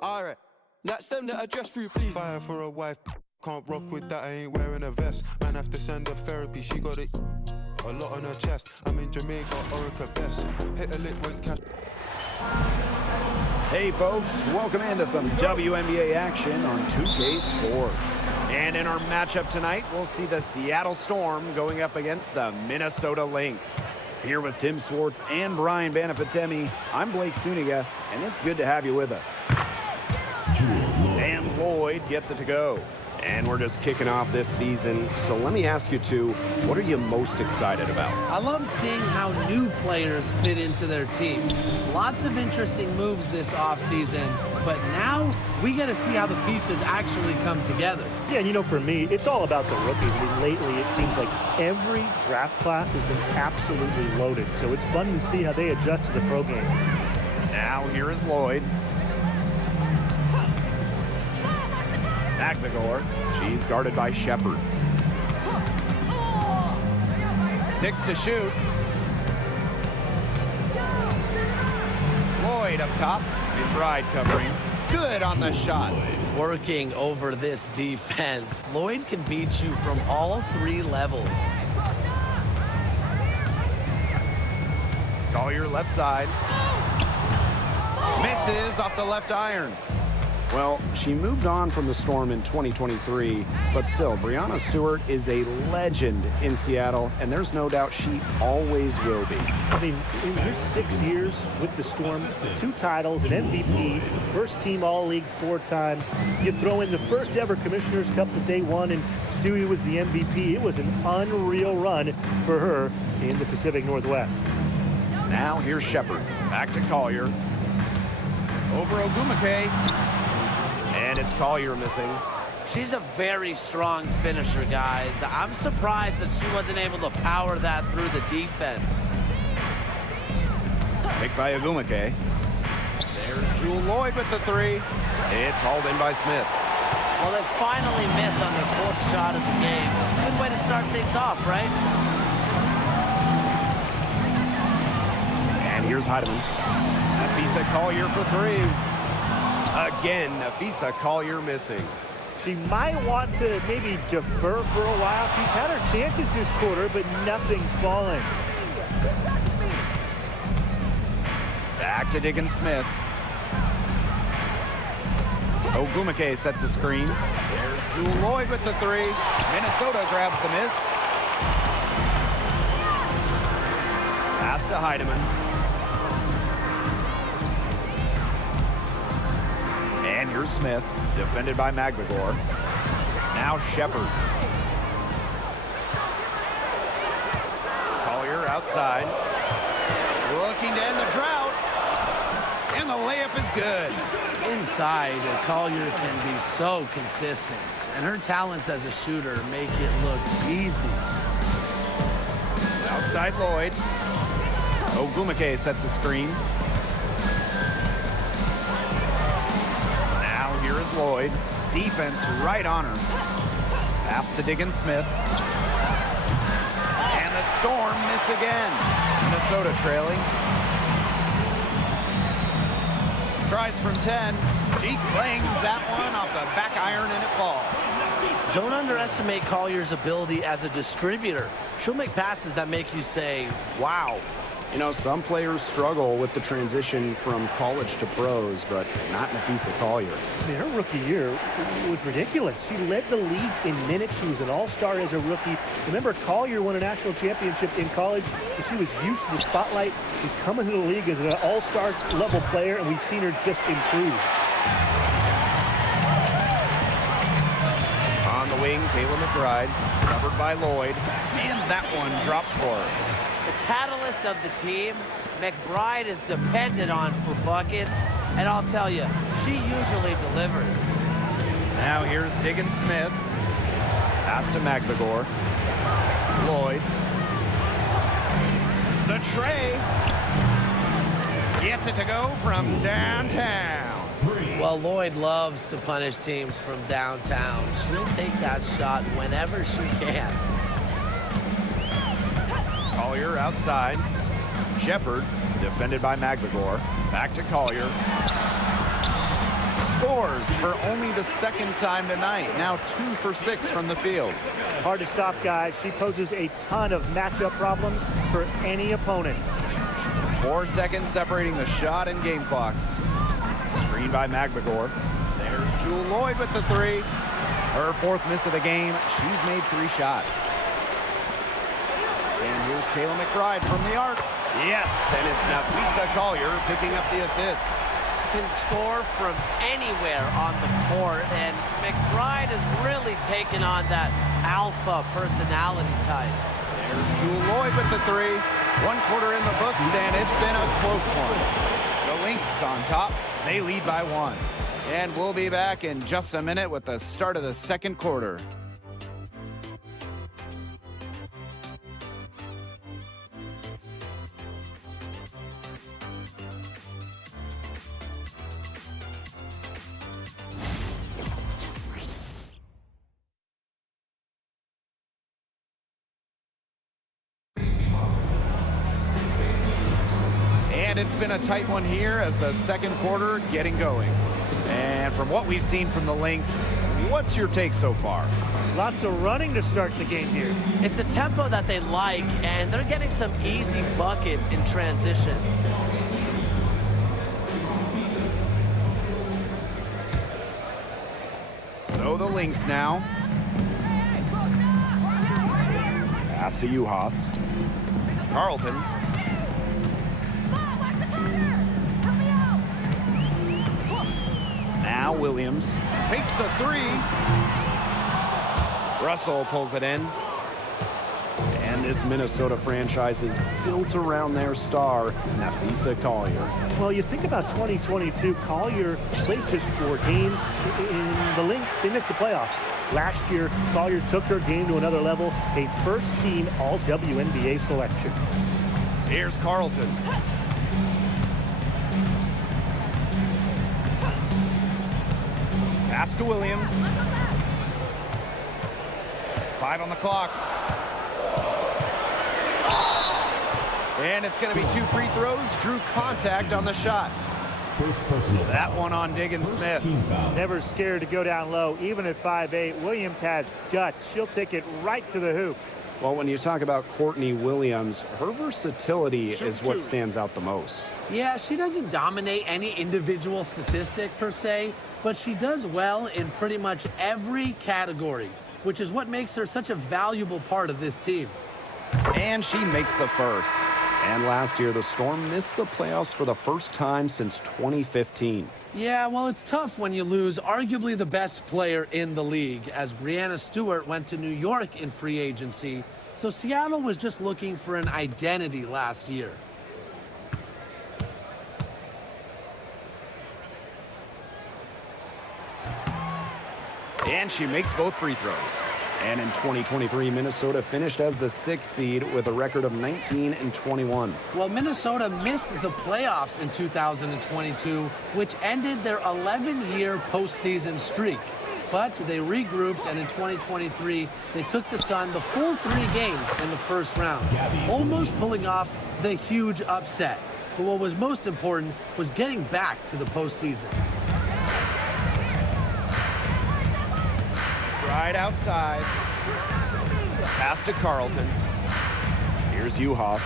Alright. Now send the address through, please. Fire for a wife. Can't rock with that, I ain't wearing a vest. Man, have to send her therapy, she got it a lot on her chest. I'm in Jamaica, Orica best. Hit a lick when cash. Hey folks, welcome into some WNBA action on 2K Sports. And in our matchup tonight, we'll see the Seattle Storm going up against the Minnesota Lynx. Here with Tim Swartz and Brian Banafitemi, I'm Blake Suniga, and it's good to have you with us. And Lloyd gets it to go. And we're just kicking off this season. So let me ask you two, what are you most excited about? I love seeing how new players fit into their teams. Lots of interesting moves this offseason, but now we got to see how the pieces actually come together. Yeah, and you know, for me, it's all about the rookies. I mean, lately, it seems like every draft class has been absolutely loaded. So it's fun to see how they adjust to the pro game. Now here is Lloyd. Magdagor, she's guarded by Shepard. 6 to shoot. Lloyd up top. McBride covering. Good on the shot. Working over this defense. Lloyd can beat you from all three levels. Collier left side. Misses off the left iron. Well, she moved on from the Storm in 2023, but still, Breanna Stewart is a legend in Seattle, and there's no doubt she always will be. I mean, in her 6 years with the Storm, 2 titles, an MVP, first team All-League 4 times. You throw in the first ever Commissioner's Cup that they won, and Stewie was the MVP. It was an unreal run for her in the Pacific Northwest. Now here's Shepard. Back to Collier. Over Ogumake. And it's Collier missing. She's a very strong finisher, guys. I'm surprised that she wasn't able to power that through the defense. Picked by Ogumake. There's Jewel Lloyd with the 3. It's hauled in by Smith. Well, they finally miss on their 4th shot of the game. Good way to start things off, right? And here's Heidemann. Nafisa Collier for 3. Again, Nafisa Collier missing. She might want to maybe defer for a while. She's had her chances this quarter, but nothing's falling. Back to Diggins Smith. Ogumake sets a screen. There's Jewel Lloyd with the 3. Minnesota grabs the miss. Pass to Heidemann. And here's Smith, defended by Magdagor. Now Shepard. Collier outside. Looking to end the drought. And the layup is good. Inside, Collier can be so consistent, and her talents as a shooter make it look easy. Outside Lloyd. Ogumake sets the screen. Here is Lloyd. Defense right on her. Pass to Diggins Smith. And the Storm miss again. Minnesota trailing. Tries from 10. She clangs that one off the back iron and it falls. Don't underestimate Collier's ability as a distributor. She'll make passes that make you say, wow. You know, some players struggle with the transition from college to pros, but not Nafisa Collier. I mean, her rookie year was ridiculous. She led the league in minutes. She was an all-star as a rookie. Remember, Collier won a national championship in college. She was used to the spotlight. She's coming to the league as an all-star level player, and we've seen her just improve. On the wing, Kayla McBride, covered by Lloyd, and that one drops for her. The catalyst of the team, McBride is depended on for buckets, and I'll tell you, she usually delivers. Now here's Diggins Smith. Pass to Magdagor. Lloyd. The tray. Gets it to go from downtown. Well, Lloyd loves to punish teams from downtown. She'll take that shot whenever she can. Collier outside. Shepard, defended by Magdagor. Back to Collier. for only the second time tonight. Now 2 for 6 from the field. Hard to stop, guys. She poses a ton of matchup problems for any opponent. 4 seconds separating the shot and game clocks. Screen by McBagor. There's Jewel Lloyd with the 3. Her 4th miss of the game. She's made 3 shots. And here's Kayla McBride from the arc. Yes, and it's Nafisa Collier picking up the assist. Can score from anywhere on the court, and McBride has really taken on that alpha personality type. There's Jewel Lloyd with the 3. 1 quarter in the books, and it's been a close one. The Lynx on top. They lead by 1. And we'll be back in just a minute with the start of the second quarter. And it's been a tight one here as the second quarter getting going. And from what we've seen from the Lynx, what's your take so far? Lots of running to start the game here. It's a tempo that they like, and they're getting some easy buckets in transition. So the Lynx now. Pass to Uhas. Carlton. Now Williams takes the 3. Russell pulls it in. And this Minnesota franchise is built around their star, Nafisa Collier. Well, you think about 2022, Collier played just 4 games. In the Lynx, they missed the playoffs. Last year, Collier took her game to another level, a first-team All-WNBA selection. Here's Carlton. Pass to Williams. 5 on the clock. And it's going to be 2 free throws. Drew contact on the shot. That one on Diggins Smith. Never scared to go down low, even at 5'8". Williams has guts. She'll take it right to the hoop. Well, when you talk about Courtney Williams, her versatility is what stands out the most. Yeah, she doesn't dominate any individual statistic per se, but she does well in pretty much every category, which is what makes her such a valuable part of this team. And she makes the first. And last year, the Storm missed the playoffs for the first time since 2015. Yeah, well, it's tough when you lose arguably the best player in the league, as Breanna Stewart went to New York in free agency, so Seattle was just looking for an identity last year. And she makes both free throws. And in 2023, Minnesota finished as the 6th seed with a record of 19-21. Well, Minnesota missed the playoffs in 2022, which ended their 11-year postseason streak. But they regrouped, and in 2023, they took the Sun the full 3 games in the first round, almost pulling off the huge upset. But what was most important was getting back to the postseason. Right outside. Pass to Carlton. Here's Uhas.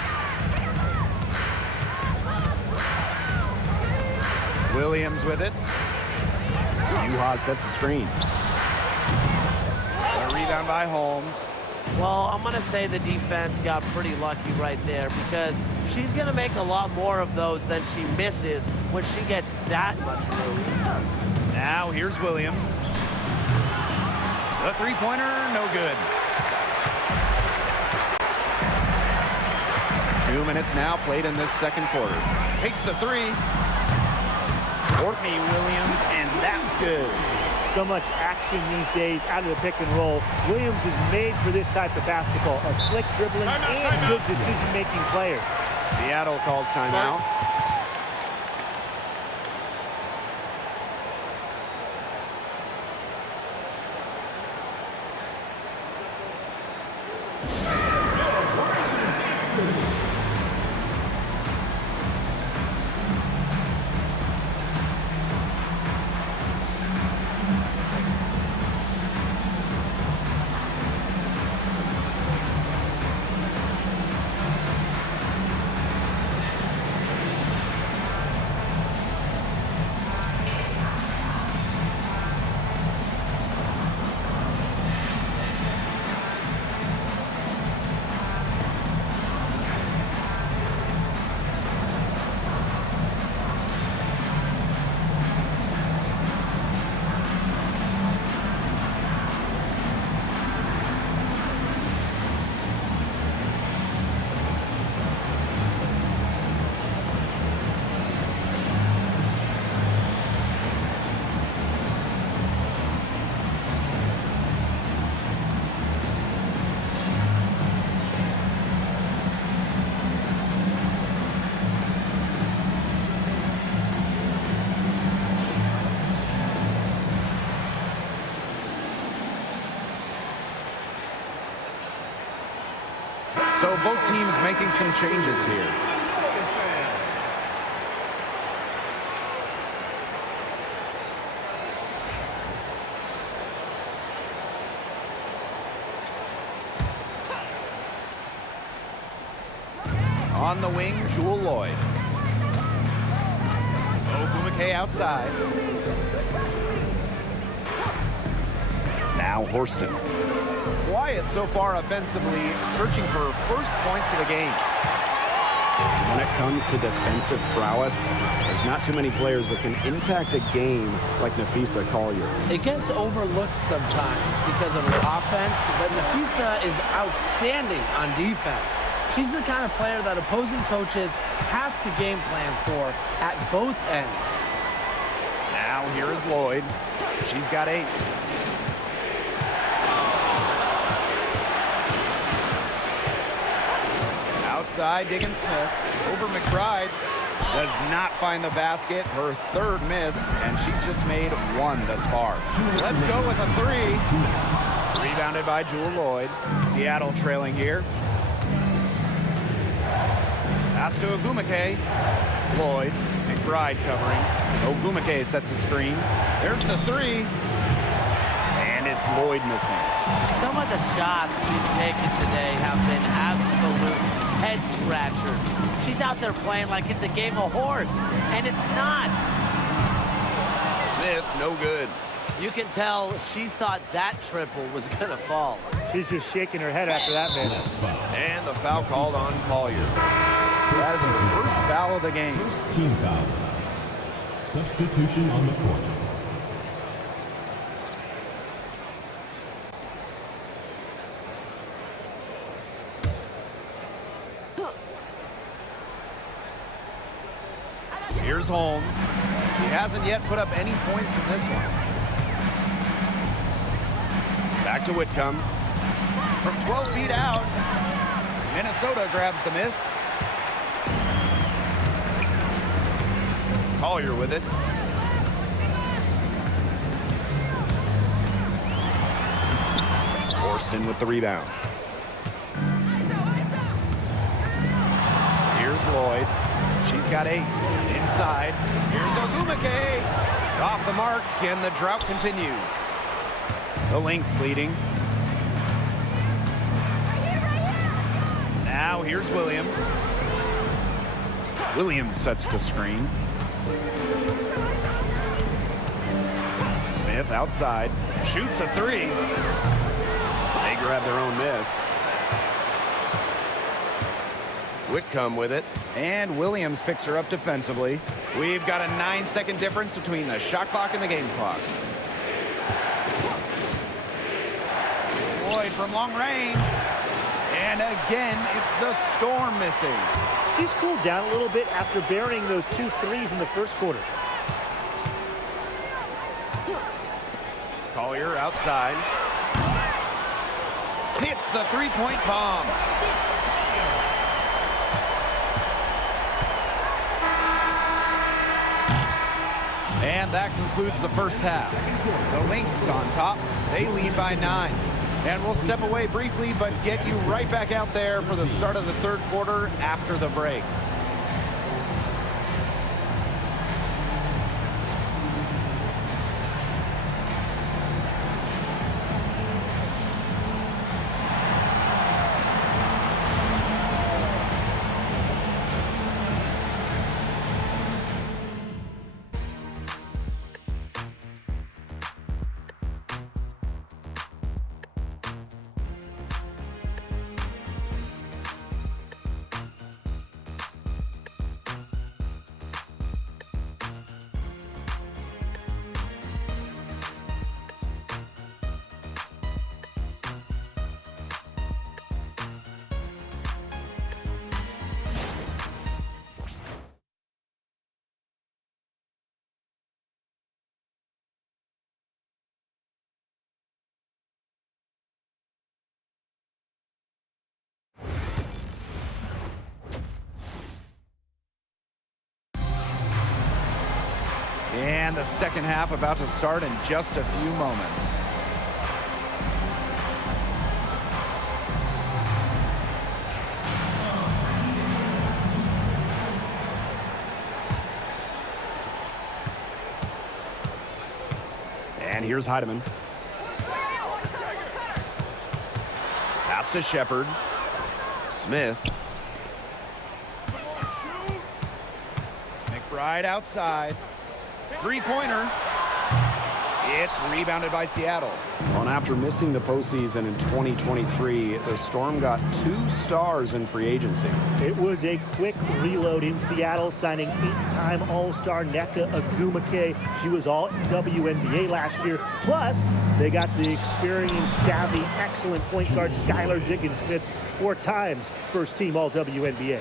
Williams with it. Uhas sets the screen. A rebound by Holmes. Well, I'm going to say the defense got pretty lucky right there, because she's going to make a lot more of those than she misses when she gets that much room. Now here's Williams. The three-pointer, no good. 2 minutes now played in this second quarter. Takes the 3. Courtney Williams, and that's good. So much action these days out of the pick and roll. Williams is made for this type of basketball. A slick dribbling and good decision-making player. Seattle calls timeout. So both teams making some changes here. On the wing, Jewel Lloyd. Ogumake outside. Now Horston. Quiet so far offensively, searching for first points of the game. When it comes to defensive prowess, there's not too many players that can impact a game like Nafisa Collier. It gets overlooked sometimes because of her offense, but Nafisa is outstanding on defense. She's the kind of player that opposing coaches have to game plan for at both ends. Now here is Lloyd. She's got 8. Outside, Diggins Smith. Over McBride. Does not find the basket. Her 3rd miss, and she's just made 1 thus far. Let's go with a 3. Rebounded by Jewel Lloyd. Seattle trailing here. Pass to Ogumake. Lloyd. McBride covering. Ogumake sets a screen. There's the 3. And it's Lloyd missing. Some of the shots she's taken today have been absolute head scratchers. She's out there playing like it's a game of horse, and it's not. Smith, no good. You can tell she thought that triple was gonna fall. She's just shaking her head after that miss. And the foul called on Collier. That is her first foul of the game. First team foul. Substitution on the court. Here's Holmes. She hasn't yet put up any points in this one. Back to Whitcomb. From 12 feet out, Minnesota grabs the miss. Collier with it. Horston with the rebound. Here's Lloyd. She's got 8. Inside. Here's Ogumake. Off the mark, and the drought continues. The Lynx leading. Now here's Williams. Williams sets the screen. Smith outside. Shoots a 3. They grab their own miss. Whitcomb with it, and Williams picks her up defensively. We've got a 9-second difference between the shot clock and the game clock. Lloyd from long range, and again, it's the Storm missing. She's cooled down a little bit after burying those 2 threes in the first quarter. Collier outside. Hits the 3-point bomb. And that concludes the first half. The Lynx on top. They lead by 9. And we'll step away briefly, but get you right back out there for the start of the 3rd quarter after the break. And the second half about to start in just a few moments. And here's Heidemann. Pass to Shepard. Smith. McBride outside. Three-pointer. It's rebounded by Seattle. Well, and after missing the postseason in 2023, the Storm got 2 stars in free agency. It was a quick reload in Seattle, signing 8-time All-Star Nneka Ogwumike. She was all WNBA last year. Plus, they got the experienced, savvy, excellent point guard Skylar Diggins-Smith, 4 times first-team All-WNBA.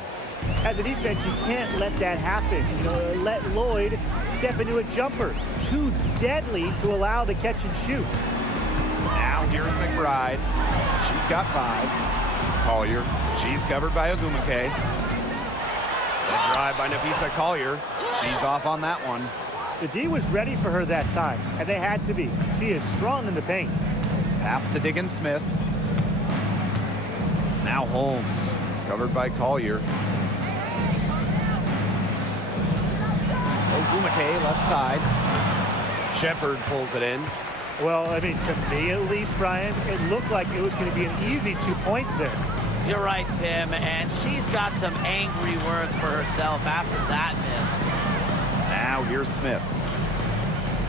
As a defense, you can't let that happen. You know, let Lloyd step into a jumper. Too deadly to allow the catch and shoot. Now here's McBride. She's got 5. Collier. She's covered by Ogwumike. The drive by Napheesa Collier. She's off on that one. The D was ready for her that time, and they had to be. She is strong in the paint. Pass to Diggins-Smith. Now Holmes. Covered by Collier. Ogwumike left side. Shepard pulls it in. Well, I mean, to me at least, Brian, it looked like it was going to be an easy 2 points there. You're right, Tim, and she's got some angry words for herself after that miss. Now here's Smith.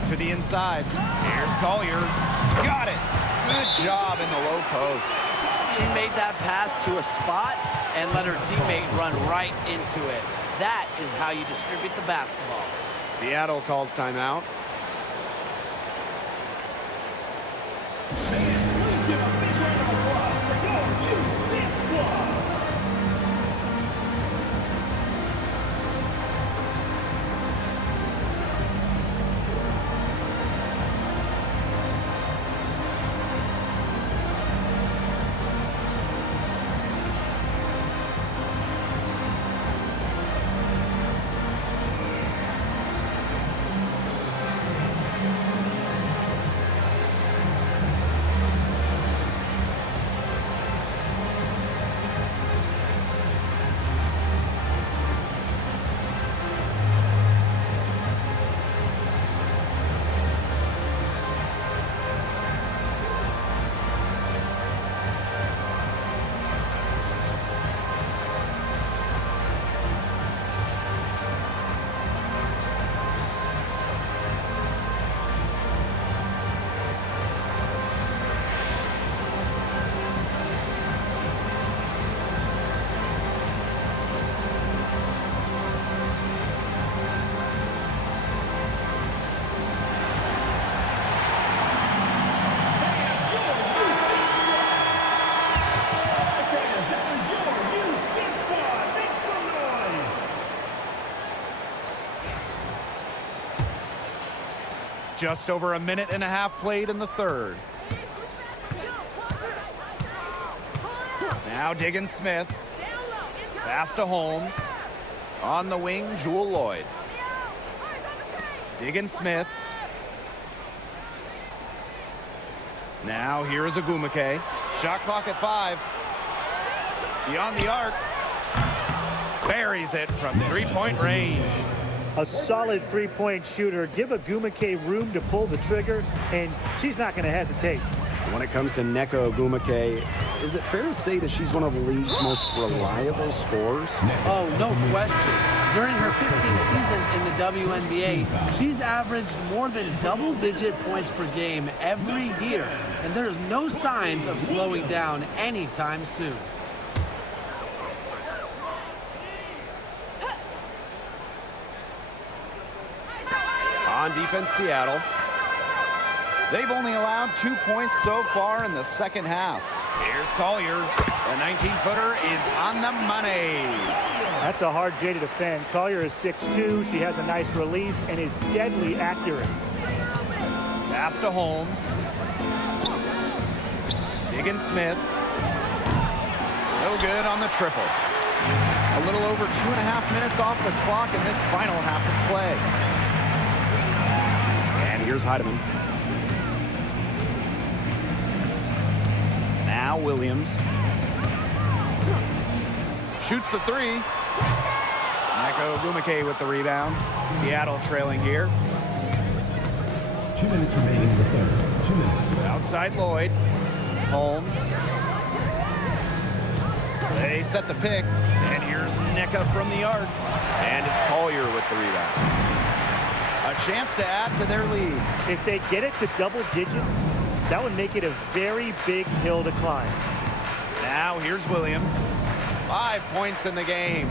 To the inside. Here's Collier. Got it. Good job in the low post. She made that pass to a spot and let her teammate run right into it. That is how you distribute the basketball. Seattle calls timeout. Just over a minute and a half played in the third. Now Diggins-Smith. Pass to Holmes. On the wing, Jewel Lloyd. Diggins-Smith. Now here is Ogwumike. Shot clock at 5. Beyond the arc. Buries it from three-point range. A solid three-point shooter. Give Ogwumike room to pull the trigger, and she's not going to hesitate. When it comes to Nneka Ogwumike, is it fair to say that she's one of the league's most reliable scorers? Oh, no question. During her 15 seasons in the WNBA, she's averaged more than double-digit points per game every year, and there's no signs of slowing down anytime soon. On defense, Seattle. They've only allowed 2 points so far in the second half. Here's Collier. The 19-footer is on the money. That's a hard J to defend. Collier is 6'2". She has a nice release and is deadly accurate. Pass to Holmes. Diggins-Smith. No good on the triple. A little over 2.5 minutes off the clock in this final half of play. And here's Heidemann. Now Williams. Shoots the three. Nneka Ogwumike with the rebound. Seattle trailing here. 2 minutes remaining in the third. 2 minutes. Outside Lloyd. Holmes. They set the pick. And here's Nika from the arc. And it's Collier with the rebound. A chance to add to their lead. If they get it to double digits, that would make it a very big hill to climb. Now here's Williams. 5 points in the game.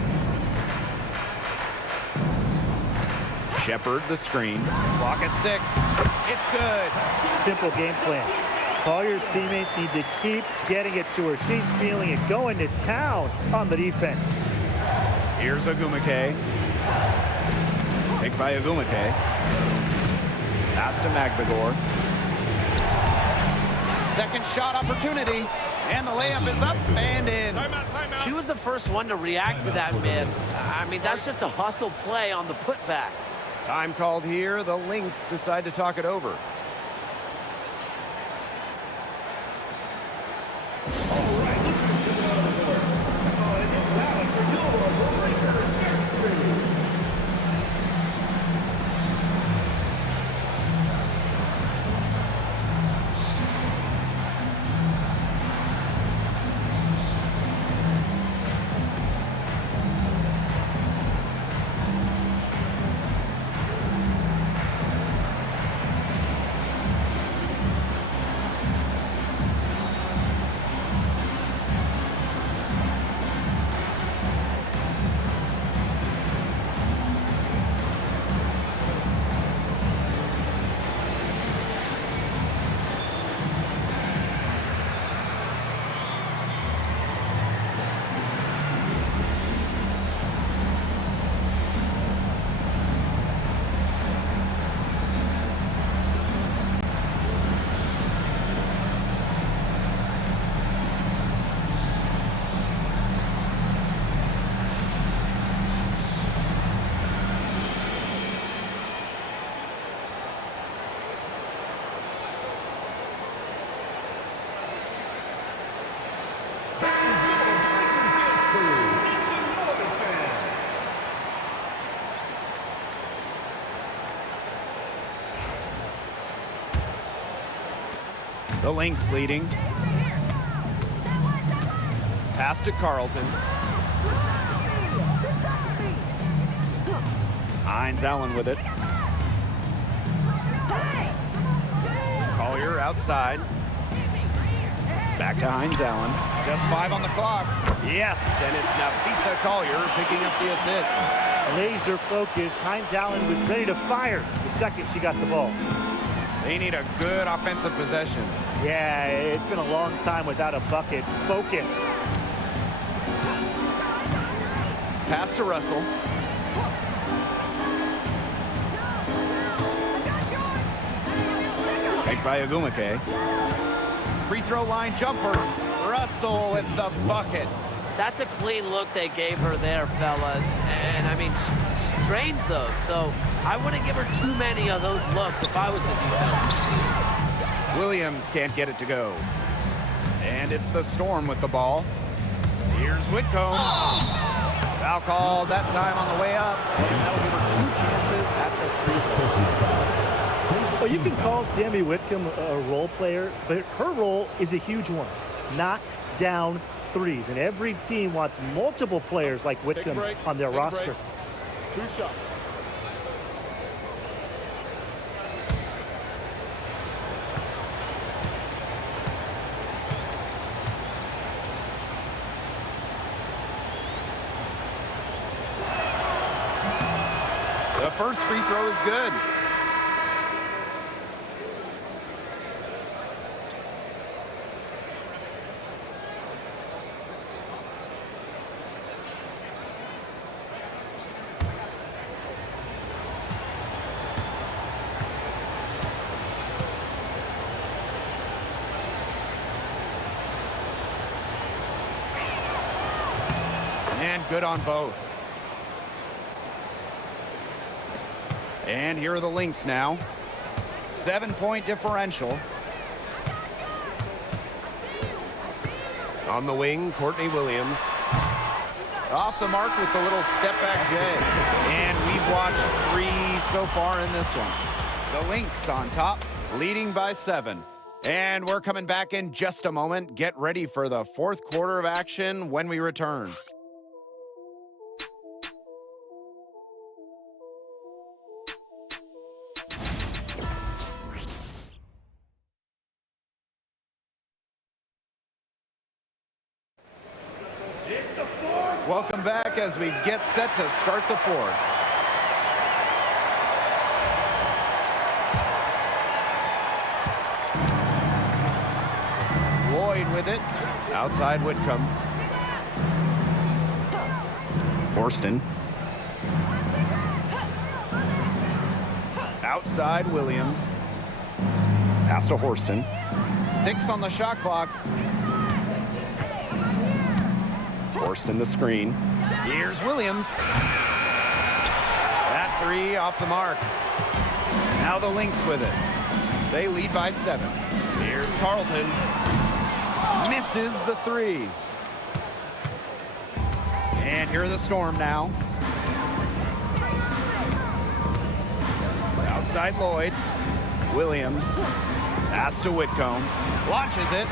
Shepard the screen. Clock at 6. It's good. Simple game plan. Collier's teammates need to keep getting it to her. She's feeling it, going to town on the defense. Here's Agumake. Picked by Agumake. Pass to Magbagor. Second shot opportunity. And the layup is up and in. She was the first one to react to that miss. I mean, that's just a hustle play on the putback. Time called here. The Lynx decide to talk it over. The Lynx leading. Pass to Carlton. Hines Allen with it. Collier outside. Back to Hines Allen. Just 5 on the clock. Yes, and it's Nafisa Collier picking up the assist. Laser focused. Hines Allen was ready to fire the second she got the ball. They need a good offensive possession. Yeah, it's been a long time without a bucket. Focus. Pass to Russell. Picked by Agumake. Free throw line jumper. Russell with the bucket. That's a clean look they gave her there, fellas. And, I mean, she drains those. So I wouldn't give her too many of those looks if I was the defense. Williams can't get it to go. And it's the Storm with the ball. Here's Whitcomb. Foul called that time on the way up. And that'll give her 2 chances at the free throw. Well, you can call Sammy Whitcomb a role player, but her role is a huge one. Knock down threes. And every team wants multiple players like Whitcomb on their roster. 2 shots. The first free throw is good. And good on both. And here are the Lynx now. 7-point differential. On the wing, Courtney Williams. Off the mark with the little step back J. And we've watched 3 so far in this one. The Lynx on top, leading by 7. And we're coming back in just a moment. Get ready for the fourth quarter of action when we return. Welcome back as we get set to start the fourth. Lloyd with it. Outside Whitcomb. Horston. Outside Williams. Pass to Horston. 6 on the shot clock. Horston the screen. Here's Williams. That 3 off the mark. Now the Lynx with it. They lead by 7. Here's Carlton. Misses the 3. And here are the Storm now. Outside Lloyd. Williams. Pass to Whitcomb. Launches it.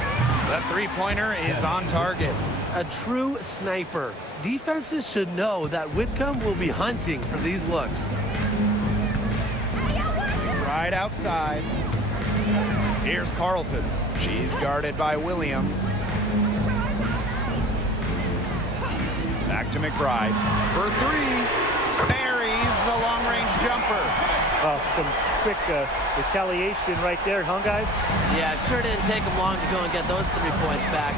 The three-pointer is on target. A true sniper. Defenses should know that Whitcomb will be hunting for these looks. Right outside. Here's Carlton. She's guarded by Williams. Back to McBride. For 3. Buries the long-range jumper. Oh, some quick retaliation right there, huh, guys? Yeah, it sure didn't take them long to go and get those 3 points back.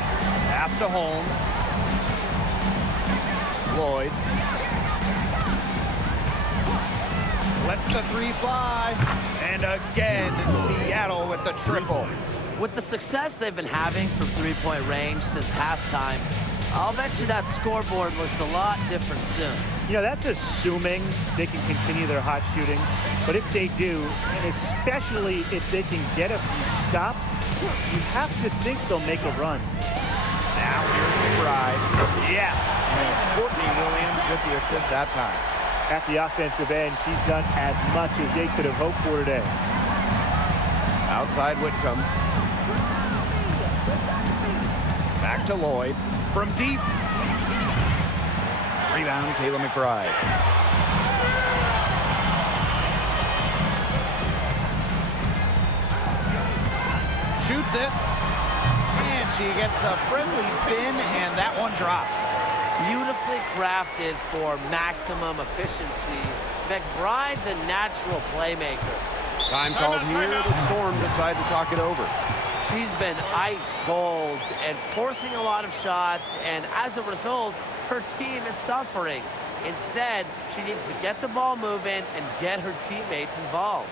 Pass to Holmes. Lloyd. Lets the 3 fly. And again, Seattle with the triple. With the success they've been having from three-point range since halftime, I'll bet you that scoreboard looks a lot different soon. You know, that's assuming they can continue their hot shooting. But if they do, and especially if they can get a few stops, you have to think they'll make a run. Now here's McBride. Yes, and it's Courtney Williams with the assist that time. At the offensive end, she's done as much as they could have hoped for today. Outside Whitcomb. Back to Lloyd. From deep. Rebound, Kayla McBride. Shoots it. And she gets the friendly spin, and that one drops. Beautifully crafted for maximum efficiency. McBride's a natural playmaker. Time called here. The Storm decide to talk it over. She's been ice cold and forcing a lot of shots, and as a result, her team is suffering. Instead, she needs to get the ball moving and get her teammates involved.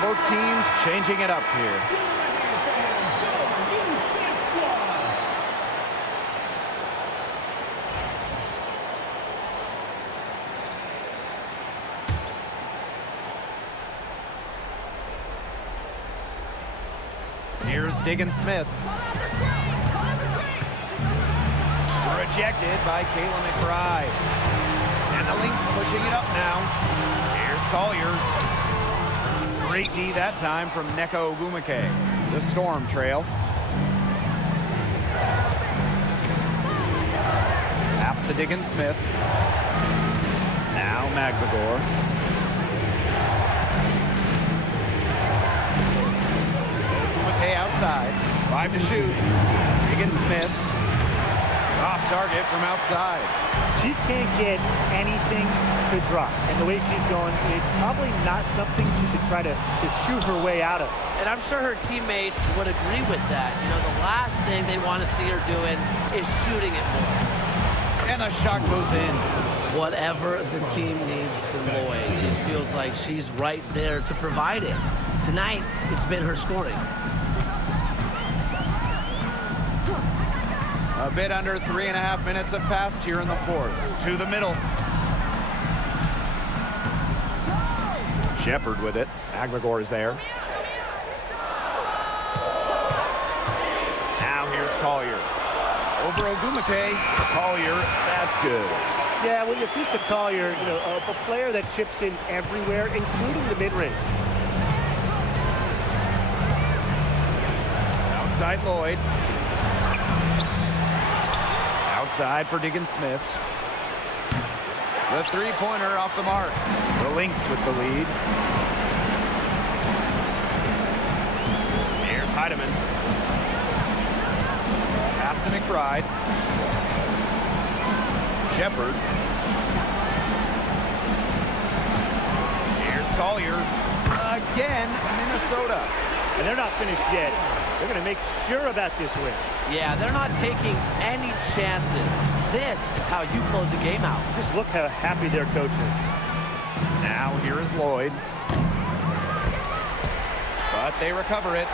Both teams changing it up here. Here's Diggins Smith. Rejected by Kayla McBride. And the Lynx pushing it up now. Here's Collier. Great D that time from Neko Ogumake. The Storm trail. Pass to Diggins Smith. Now Magbagor. Ogumake outside. 5 to shoot. Diggins Smith. Off target from outside. She can't get anything to drop. And the way she's going, it's probably not something she could try to shoot her way out of. And I'm sure her teammates would agree with that. You know, the last thing they want to see her doing is shooting it more. And the shot goes in. Whatever the team needs from Lloyd, it feels like she's right there to provide it. Tonight, it's been her scoring. A bit under 3.5 minutes have passed here in the fourth. To the middle. Shepard with it. Magbagor is there. Now here's Collier. Over Ogumake. Collier, that's good. Yeah, when you piece of Collier, you know, a player that chips in everywhere, including the mid-range. Outside Lloyd. Outside for Diggins Smith. The three-pointer off the mark. The Lynx with the lead. Here's Heidemann. Pass to McBride. Shepard. Here's Collier. Again, Minnesota. And they're not finished yet. They're going to make sure about this win. Yeah, they're not taking any chances. This is how you close a game out. Just look how happy their coach is. Now here is Lloyd. But they recover it.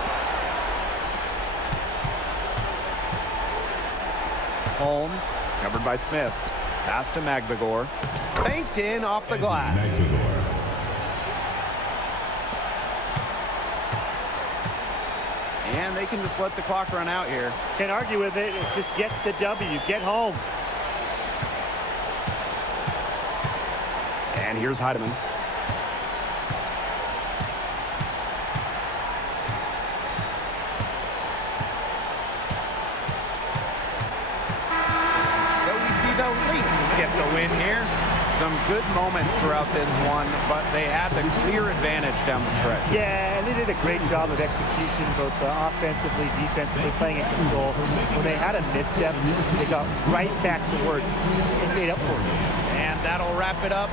Holmes, covered by Smith. Pass to Magbagor. Banked in off the glass. And they can just let the clock run out here. Can't argue with it. Just get the W. Get home. And here's Heidemann. So we see the Lynx get the win here. Some good moments throughout this one, but they had the clear advantage down the stretch. Yeah, and they did a great job of execution, both offensively, defensively, playing in control. When they had a misstep, they got right back to work and made up for it. And that'll wrap it up.